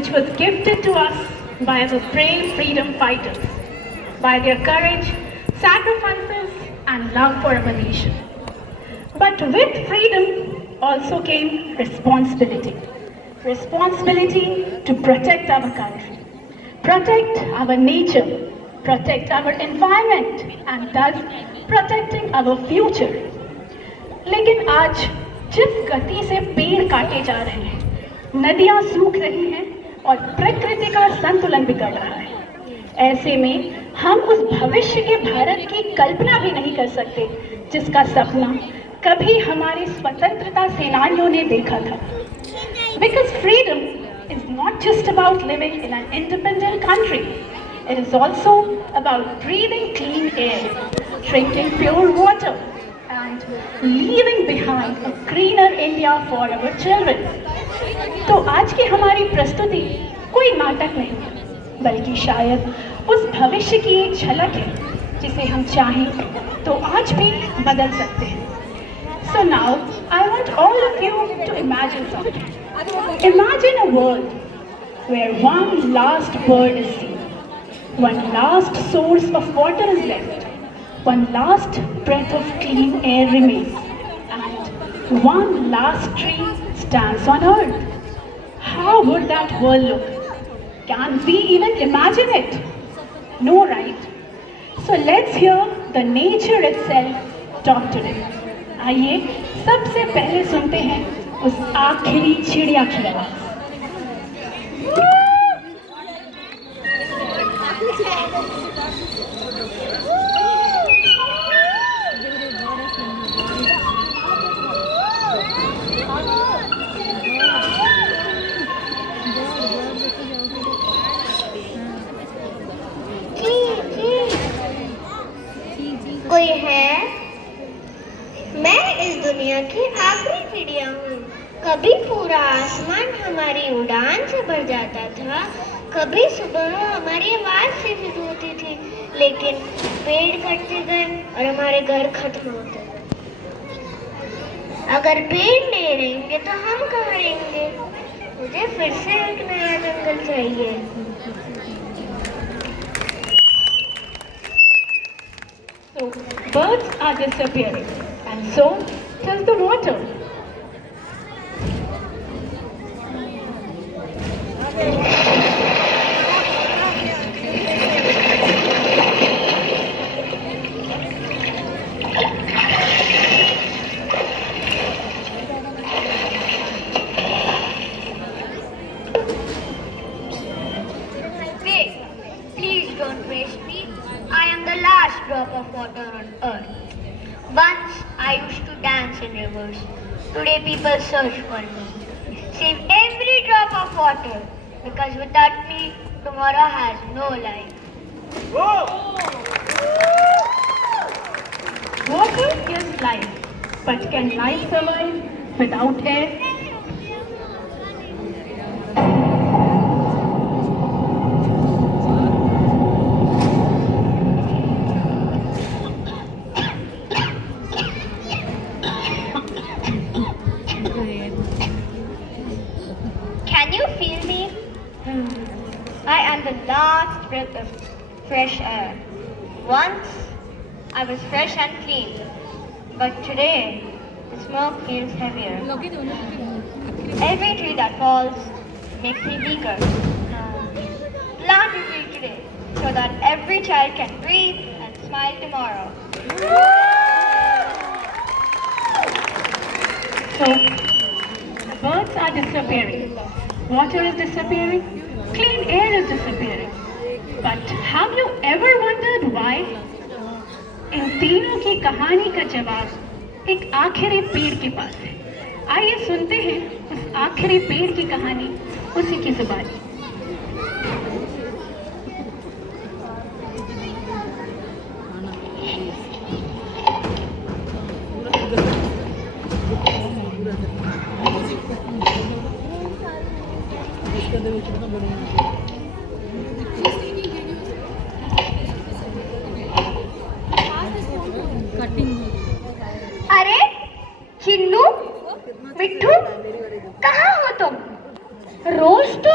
which was gifted to us by the brave freedom fighters, by their courage, sacrifices, and love for our nation. But with freedom also came responsibility. Responsibility to protect our country, protect our nature, protect our environment, and thus protecting our future. लेकिन आज जिस गति से पेड़ काटे जा रहे हैं, नदियां सूख रही हैं और प्रकृति का संतुलन बिगड़ रहा है, ऐसे में हम उस भविष्य के भारत की कल्पना भी नहीं कर सकते जिसका सपना कभी हमारे स्वतंत्रता सेनानियों ने देखा था. Because freedom is not just about living in an independent country. It is also about breathing clean air, drinking pure water, and leaving behind a greener India for our children. तो आज की हमारी प्रस्तुति कोई नाटक नहीं, बल्कि शायद उस भविष्य की एक झलक है जिसे हम चाहें तो आज भी बदल सकते हैं. So now I want all of you to imagine something. Imagine a world where one last bird is seen, one last source of water is left, one last breath of clean air remains, and one last tree stands on earth. How would that world look? Can we even imagine it? No, right? So let's hear the nature itself talk today. आइए सबसे पहले सुनते हैं उस आखिरी चिड़िया की आवाज. कोई है? मैं इस दुनिया की आखिरी चिड़िया हूँ. कभी पूरा आसमान हमारी उड़ान से भर जाता था, कभी सुबह हमारी आवाज से शुरू होती थी, लेकिन पेड़ कटते गए और हमारे घर खत्म होते गए. अगर पेड़ नहीं रहेंगे तो हम कहाँ रहेंगे? मुझे फिर से एक नया जंगल चाहिए. So birds are disappearing, and so does the water. Wait, please don't waste me. I am the last drop of water on earth. Once I used to dance in rivers. Today people search for me. Save every drop of water, because without me, tomorrow has no life. Water is life, but can life survive without air? Can you feel me? I am the last breath of fresh air. Once I was fresh and clean, but today the smoke feels heavier. Every tree that falls makes me weaker. Plant a tree today so that every child can breathe and smile tomorrow. So, the birds are disappearing, water is disappearing, clean air is disappearing. But have you ever wondered why? इन तीनों की कहानी का जवाब एक आखिरी पेड़ के पास है. आइए सुनते हैं उस आखिरी पेड़ की कहानी उसी की जुबानी. अरे चिन्नू, मिट्ठू, कहाँ हो तुम? रोज तो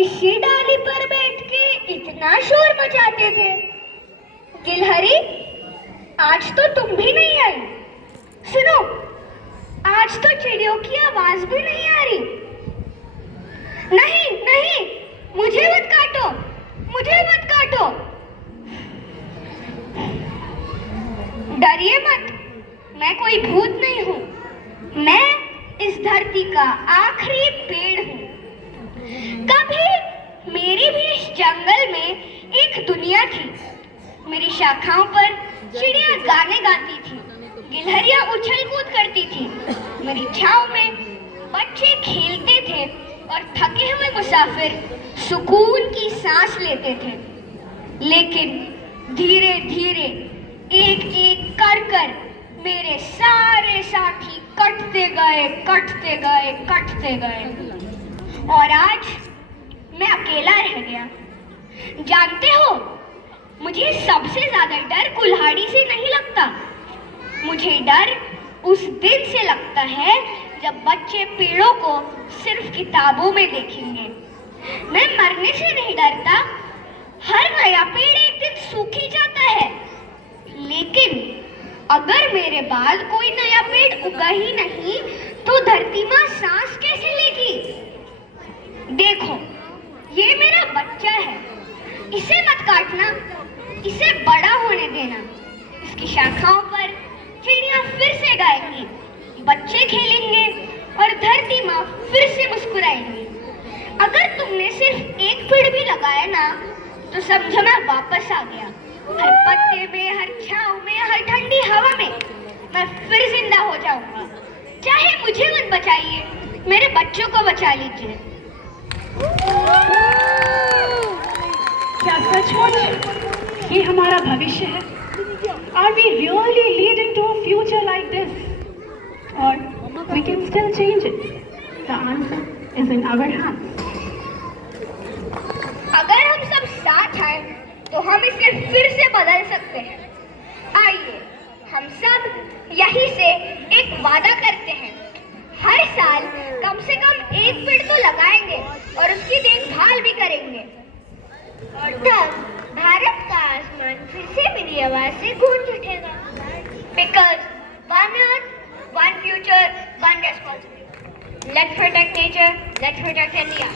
इसी डाली पर बैठ के इतना शोर मचाते थे। गिलहरी, आज तो तुम भी नहीं आई। सुनो, आज तो चिड़ियों की आवाज भी नहीं आ रही। नहीं नहीं, मुझे मत काटो, मुझे मत काटो। डरिए मत, मैं कोई भूत नहीं हूँ। मैं इस धरती का आखिरी पेड़ हूँ। कभी मेरी भी इस जंगल में एक दुनिया थी। मेरी शाखाओं पर चिड़िया गाने गाती थी, गिलहरियां उछल कूद करती थी। मेरी छांव में बच्चे खेलते थे और थके हुए मुसाफिर सुकून की सांस लेते थे। लेकिन धीरे धीरे एक एक कर कर मेरे सारे साथी कटते गए, कटते गए, कटते गए और आज मैं अकेला रह गया। जानते हो, मुझे सबसे ज्यादा डर कुल्हाड़ी से नहीं लगता। मुझे डर उस दिन से लगता है जब बच्चे पेड़ों को सिर्फ किताबों में देखेंगे। मैं मरने से नहीं डरता। हर नया पेड़ एक दिन सूख ही जाता है, लेकिन अगर मेरे बाद कोई नया पेड़ उगा ही नहीं तो धरती माँ सांस कैसे लेगी? देखो, ये मेरा बच्चा है, इसे मत काटना, इसे बड़ा होने देना। इसकी शाखाओं पर चिड़ियां फिर से गाएंगी, बच्चे खेलेंगे और धरती माँ फिर से मुस्कुराएंगी। अगर तुमने सिर्फ एक पेड़ भी लगाया ना, तो समझो मैं वापस आ गया। हर पत्ते में, हर छांव में, हर ठंडी हवा में मैं फिर जिंदा हो जाऊंगा। चाहे मुझे मत बचाइए, मेरे बच्चों को बचा लीजिए। क्या सचमुच ये हमारा भविष्य है? Are we really leading to a future like this? Or we can still change it? The answer is in our hands. अगर हम सब साथ आए तो हम इसे फिर से बदल सकते हैं। आइए हम सब यहीं से एक वादा करते हैं, हर साल कम से कम एक पेड़ तो लगाएंगे और उसकी देखभाल भी करेंगे। और तब भारत का आसमान फिर से मेरी आवाज से गूंज उठेगा। Because one earth, one future, one responsibility. Let's protect nature, let's protect India.